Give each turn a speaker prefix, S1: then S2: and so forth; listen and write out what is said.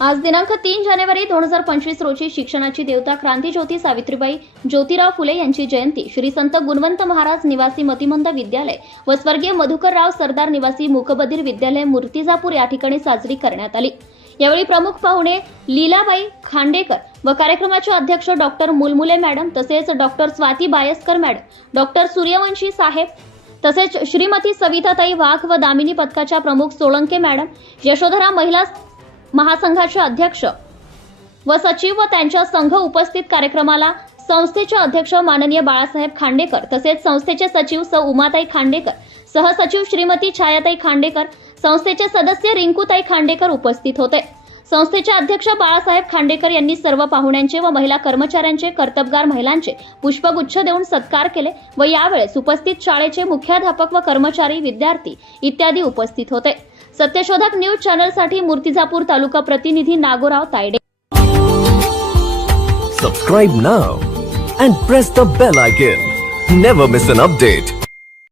S1: आज दिनांक तीन जानेवारी दोन हजार पंचवीस रोजी शिक्षणाची देवता क्रांतीज्योती सावित्रीबाई ज्योतिराव फुले यांची जयंती श्री संत गुणवंत महाराज निवासी मतिमंद विद्यालय व स्वर्गीय मधुकरराव सरदार निवासी मूकबधीर विद्यालय मूर्तिजापूर या ठिकाणी साजरी करण्यात आली. यावेळी प्रमुख पाहुणे लीलाबाई खांडेकर व कार्यक्रमाचे अध्यक्ष डॉक्टर मुलमुले मॅडम तसेच doctor Swati Bayaskar madam doctor Suryawanshi साहेब तसेच श्रीमती सविताताई वाघ व दामिनी पथकाच्या प्रमुख सोळंके मॅडम यशोधरा महिला महासंघाचे अध्यक्ष व सचिव व त्यांच्या संघ उपस्थित कार्यक्रमाला संस्थेचे अध्यक्ष माननीय बाळासाहेब खांडेकर तसेच संस्थेचे सचिव सौ. उमाताई खांडेकर सहसचिव श्रीमती छायाताई खांडेकर संस्थेचे सदस्य रिंकूताई खांडेकर उपस्थित होते. संस्थेचे अध्यक्ष बाळासाहेब खांडेकर यांनी सर्व पाहुण्यांचे व महिला कर्मचाऱ्यांचे कर्तबगार महिलांचे पुष्पगुच्छ देऊन सत्कार केले व यावेळेस उपस्थित शाळेचे मुख्याध्यापक व कर्मचारी विद्यार्थी इत्यादी उपस्थित होते. सत्यशोधक न्यूज चॅनलसाठी मूर्तिजापूर तालुका प्रतिनिधी Nagorao Tayde.
S2: Subscribe now and press the bell icon never miss an update